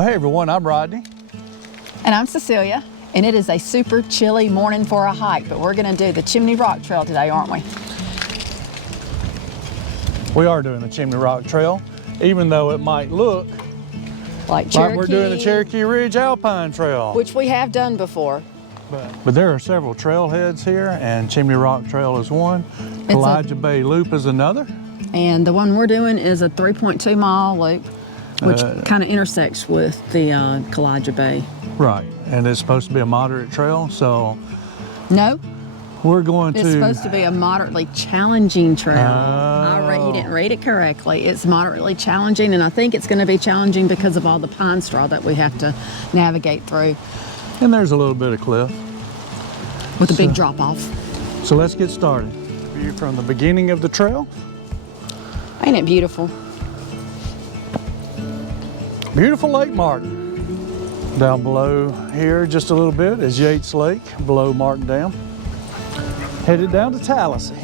Well, hey everyone, I'm Rodney. And I'm Cecilia, and it is a super chilly morning for a hike, but we're gonna do the Chimney Rock Trail today, aren't we? We are doing the Chimney Rock Trail, even though it might look like we're doing the Cherokee Ridge Alpine Trail. Which we have done before. But there are several trailheads here, and Chimney Rock Trail is one. Elijah Bay Loop is another. And the one we're doing is a 3.2 mile loop, which kind of intersects with the Elijah Bay. Right, and it's supposed to be a moderate trail, so... No. We're going to... It's supposed to be a moderately challenging trail. You didn't read it correctly. It's moderately challenging, and I think it's going to be challenging because of all the pine straw that we have to navigate through. And there's a little bit of cliff. With a big drop off. So let's get started. View from the beginning of the trail. Ain't it beautiful? Beautiful Lake Martin. Down below here just a little bit is Yates Lake, below Martin Dam. Headed down to Tallahassee.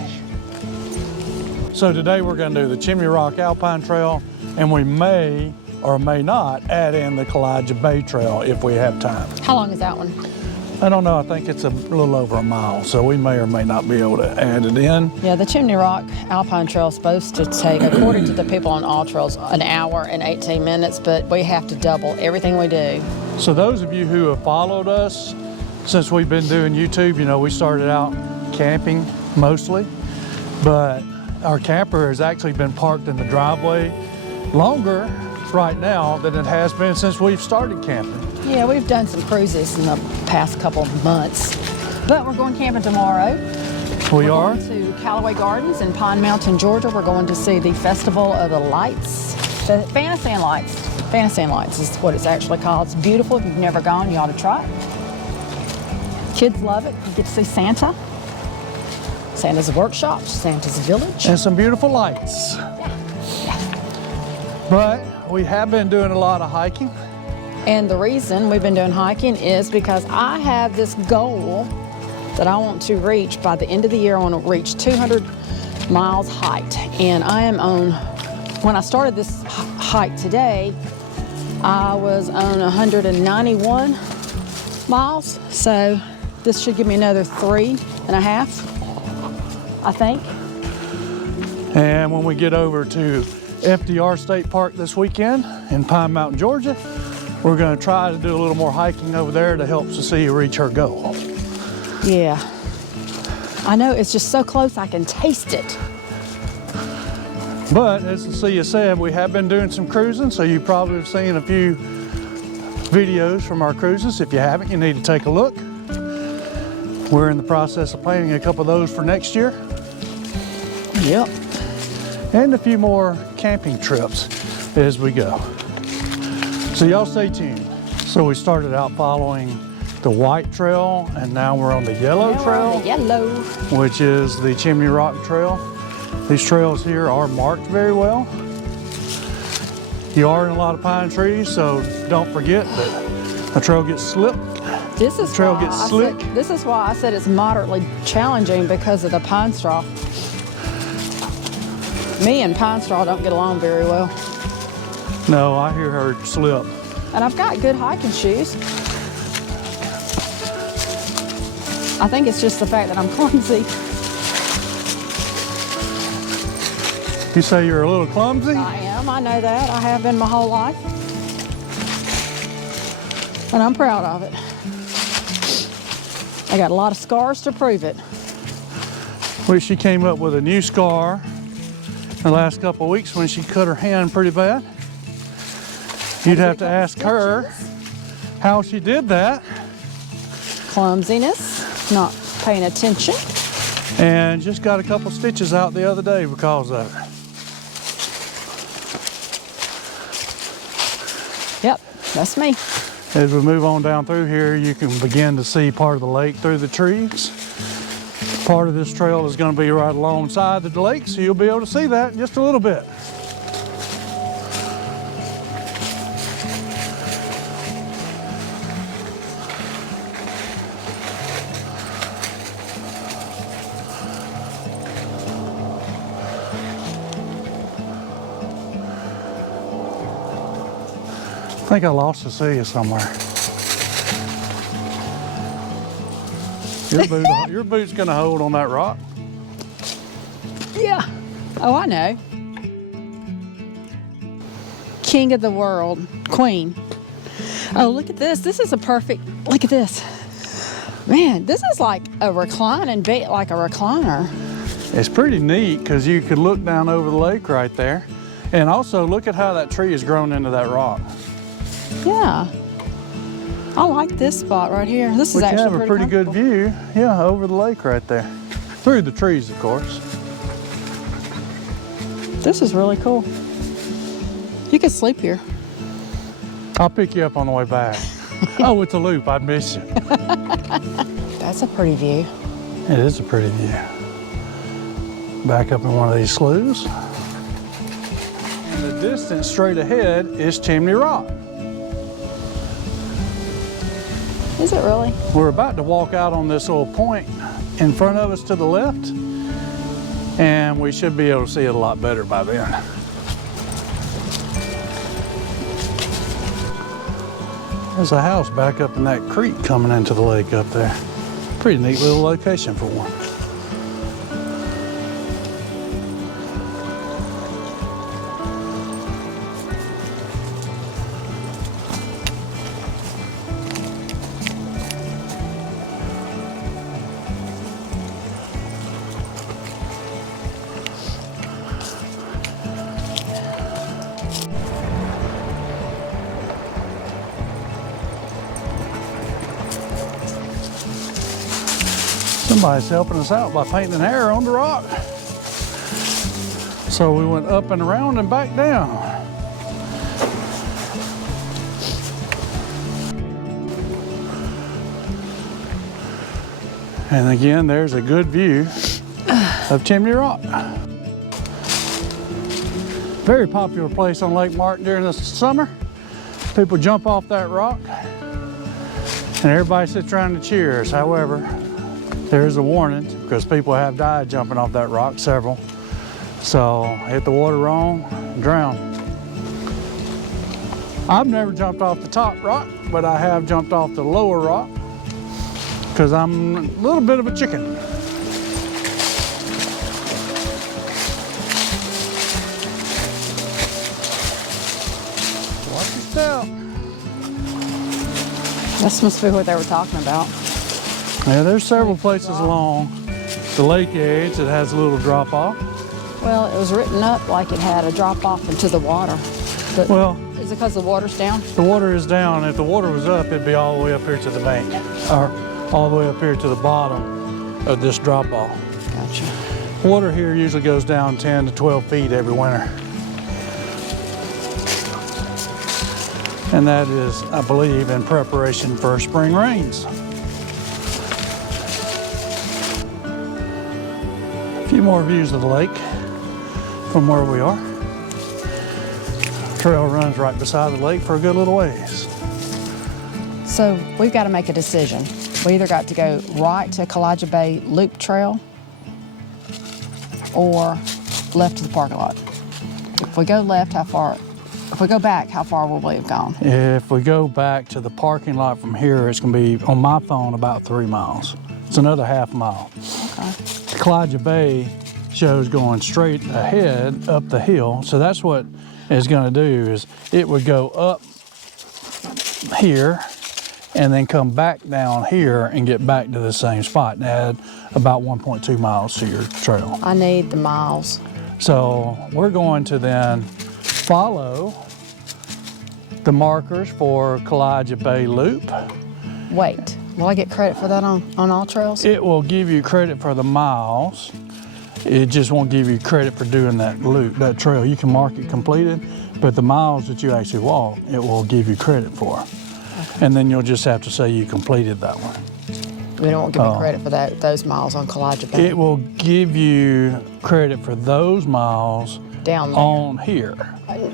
So today we're going to do the Chimney Rock Alpine Trail, and we may or may not add in the Elijah Bay Trail if we have time. How long is that one? I don't know, I think it's a little over a mile, so we may or may not be able to add it in. Yeah, the Chimney Rock Alpine Trail is supposed to take, according to the people on all trails, an hour and 18 minutes, but we have to double everything we do. So those of you who have followed us since we've been doing YouTube, you know, we started out camping mostly, but our camper has actually been parked in the driveway longer right now than it has been since we've started camping. Yeah, we've done some cruises in the past couple of months, but we're going camping tomorrow. We're going to Callaway Gardens in Pine Mountain, Georgia. We're going to see the Festival of the Lights, the Fantasyland Lights. Fantasyland Lights is what it's actually called. It's beautiful. If you've never gone, you ought to try it. Kids love it. You get to see Santa. Santa's workshop, Santa's village. And some beautiful lights. Yeah. But we have been doing a lot of hiking. And the reason we've been doing hiking is because I have this goal that I want to reach by the end of the year. I want to reach 200 miles hiked. And I am on, when I started this hike today, I was on 191 miles. So this should give me another 3.5, I think. And when we get over to FDR State Park this weekend in Pine Mountain, Georgia, we're going to try to do a little more hiking over there to help Cecilia reach her goal. Yeah. I know, it's just so close I can taste it. But as Cecilia said, we have been doing some cruising, so you probably have seen a few videos from our cruises. If you haven't, you need to take a look. We're in the process of planning a couple of those for next year. Yep. And a few more camping trips as we go. So y'all stay tuned. So we started out following the white trail, and now we're on the yellow trail. Which is the Chimney Rock Trail. These trails here are marked very well. You are in a lot of pine trees, so don't forget that the trail gets slipped. This is why I said it's moderately challenging, because of the pine straw. Me and pine straw don't get along very well. No, I hear her slip. And I've got good hiking shoes. I think it's just the fact that I'm clumsy. You say you're a little clumsy? I am, I know that. I have been my whole life. And I'm proud of it. I got a lot of scars to prove it. Well, she came up with a new scar the last couple of weeks when she cut her hand pretty bad. You'd have to ask her how she did that. Clumsiness, not paying attention. And just got a couple stitches out the other day because of it. Yep, that's me. As we move on down through here, you can begin to see part of the lake through the trees. Part of this trail is going to be right alongside the lake, so you'll be able to see that in just a little bit. think I lost the see you somewhere. Your boot's gonna hold on that rock. Yeah. Oh, I know. King of the world, queen. Oh, look at this. This is a perfect, look at this. Man, this is like a reclining bed, like a recliner. It's pretty neat because you could look down over the lake right there. And also look at how that tree has grown into that rock. Yeah. I like this spot right here. This is But you actually have a pretty good view, yeah, over the lake right there. Through the trees, of course. This is really cool. You could sleep here. I'll pick you up on the way back. Oh, it's a loop, I'd miss you. That's a pretty view. It is a pretty view. Back up in one of these sloughs. In the distance straight ahead is Chimney Rock. Is it really? We're about to walk out on this little point in front of us to the left, and we should be able to see it a lot better by then. There's a house back up in that creek coming into the lake up there. Pretty neat little location for one. Somebody's helping us out by painting an arrow on the rock. So we went up and around and back down. And again, there's a good view of Chimney Rock. Very popular place on Lake Martin during the summer. People jump off that rock and everybody sits around and cheers. However, there's a warning because people have died jumping off that rock, several. So hit the water wrong, drown. I've never jumped off the top rock, but I have jumped off the lower rock because I'm a little bit of a chicken. Watch your step. This must be what they were talking about. Yeah, there's several places along the lake edge that has a little drop off. Well, it was written up like it had a drop off into the water. But Well, is it because the water's down? the water is down. If the water was up, it'd be all the way up here to the bank, or all the way up here to the bottom of this drop off. Gotcha. Water here usually goes down 10 to 12 feet every winter. And that is, I believe, in preparation for spring rains. A few more views of the lake from where we are. Trail runs right beside the lake for a good little ways. So we've got to make a decision. We either got to go right to Kalijah Bay Loop Trail or left to the parking lot. If we go left, if we go back, how far will we have gone? If we go back to the parking lot from here, it's going to be, on my phone, about 3 miles. It's another half mile. Okay. Kalijah Bay shows going straight ahead up the hill. So that's what it's going to do is it would go up here and then come back down here and get back to the same spot and add about 1.2 miles to your trail. I need the miles. So we're going to then follow the markers for Kalijah Bay Loop. Wait, will I get credit for that on all trails? It will give you credit for the miles. It just won't give you credit for doing that loop, that trail. You can mark it completed, but the miles that you actually walk, it will give you credit for. Okay. And then you'll just have to say you completed that one. They won't give me credit for those miles on Kalijah Bay. It will give you credit for those miles down there. On here.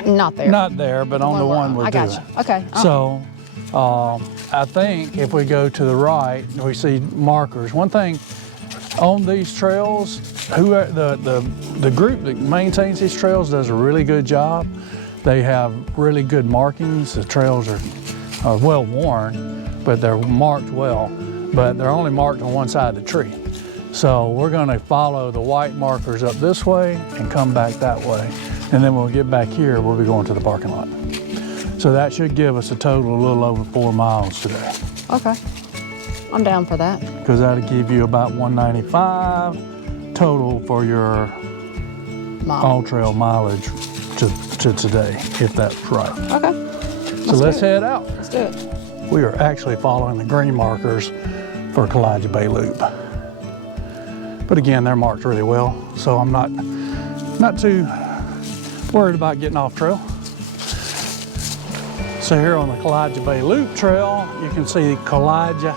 Not there. Not there, but on the one we're doing. I got you. Okay. So I think if we go to the right, we see markers. One thing on these trails, the group that maintains these trails does a really good job. They have really good markings. The trails are well worn, but they're marked well, but they're only marked on one side of the tree. So we're gonna follow the white markers up this way and come back that way. And then when we get back here, we'll be going to the parking lot. So that should give us a total a little over 4 miles today. Okay, I'm down for that. Because that'll give you about 195 total for your all trail mileage to today, if that's right. Okay. So let's head out. Let's do it. We are actually following the green markers for Kalijah Bay Loop. But again, they're marked really well, so I'm not too worried about getting off trail. So here on the Kalijah Bay Loop Trail, you can see Kalijah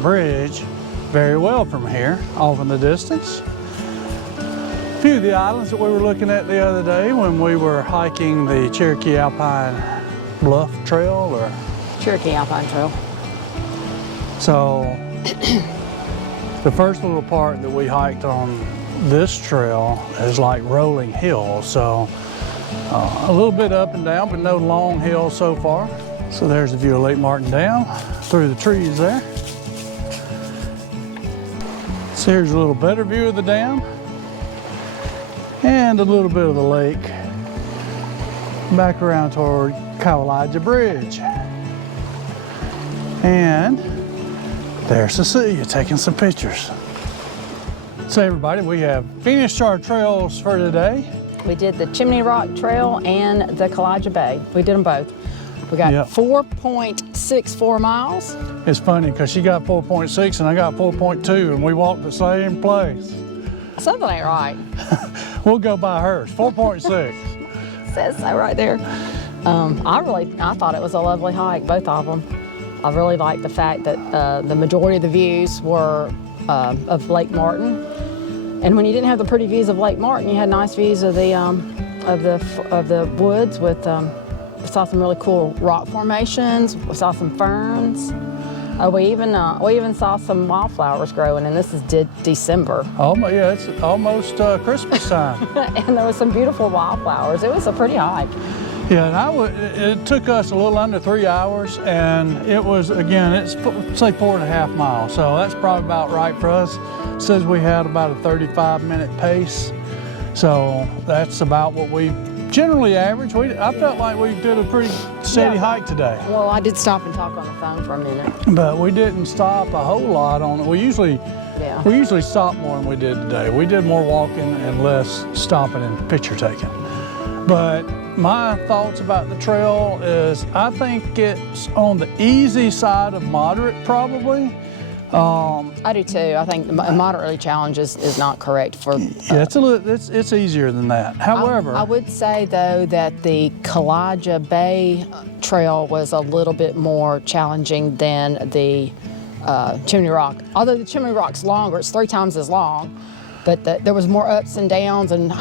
Bridge very well from here, off in the distance. A few of the islands that we were looking at the other day when we were hiking the Cherokee Alpine Bluff Trail, or Cherokee Alpine Trail. so the first little part that we hiked on this trail is like rolling hills, so a little bit up and down, but no long hills so far. So there's the view of Lake Martin Dam through the trees there. So here's a little better view of the dam and a little bit of the lake back around toward Kalijah Bridge. And there's Cecilia taking some pictures. So everybody, we have finished our trails for today. We did the Chimney Rock Trail and the Kalijah Bay. We did them both. We got 4.64 miles. It's funny because she got 4.6 and I got 4.2 and we walked the same place. Something ain't right. We'll go by hers, 4.6. Says so right there. I thought it was a lovely hike, both of them. I really liked the fact that the majority of the views were of Lake Martin. And when you didn't have the pretty views of Lake Martin, you had nice views of the woods with, we saw some really cool rock formations. We saw some ferns. We even saw some wildflowers growing, and this is December. Oh, yeah, it's almost Christmas time. And there was some beautiful wildflowers. It was a pretty hike. Yeah, and it took us a little under 3 hours, and it was, again, it's say 4.5 miles, so that's probably about right for us. It says we had about a 35-minute pace, so that's about what we generally average. I felt like we did a pretty steady hike today. Well, I did stop and talk on the phone for a minute. But we didn't stop a whole lot on it. We usually stop more than we did today. We did more walking and less stopping and picture taking. But my thoughts about the trail is I think it's on the easy side of moderate, probably. I do too. I think moderately challenge is not correct for. Yeah, it's easier than that. However, I would say though that the Kalijah Bay Trail was a little bit more challenging than the Chimney Rock. Although the Chimney Rock's longer, it's 3 times as long. But there was more ups and downs and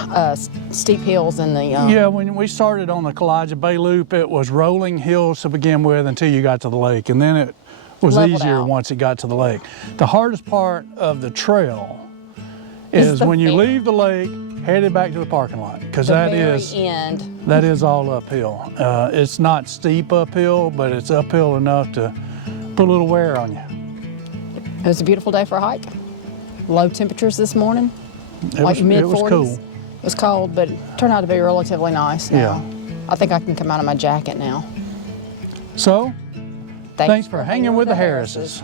steep hills in the... Yeah, when we started on the Kalijah Bay Loop, it was rolling hills to begin with until you got to the lake, and then it was easier once it got to the lake. The hardest part of the trail is when you leave the lake, headed back to the parking lot, because that is all uphill. It's not steep uphill, but it's uphill enough to put a little wear on you. It was a beautiful day for a hike. Low temperatures this morning, like mid-40s. It was cool. It was cold, but it turned out to be relatively nice now. Yeah. I think I can come out of my jacket now. So, thanks for hanging with the Harrises.